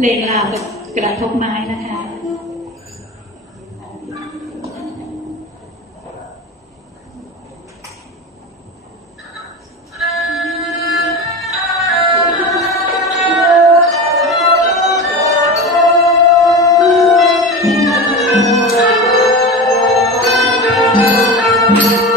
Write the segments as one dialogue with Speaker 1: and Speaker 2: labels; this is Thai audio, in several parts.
Speaker 1: เลงลาวกับกระทบไม้นะคะ
Speaker 2: Thank you.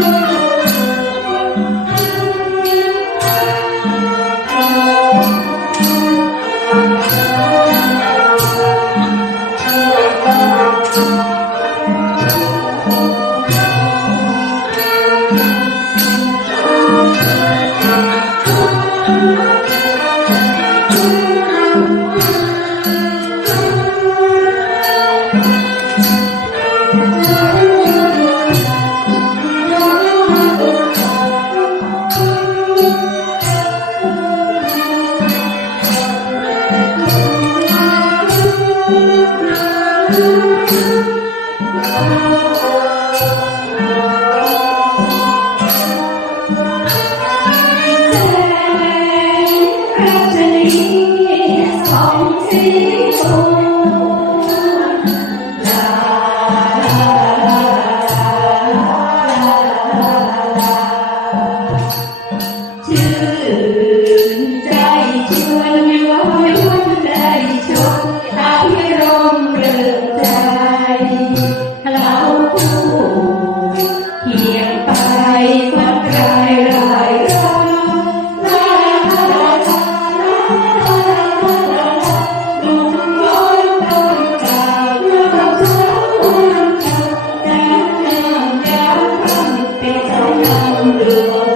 Speaker 2: Thank you. Senhor.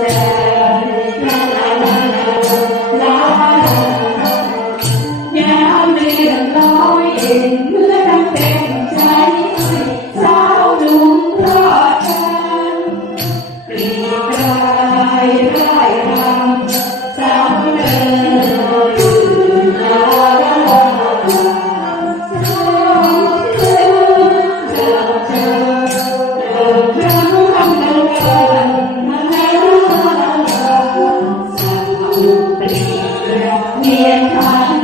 Speaker 2: 天安。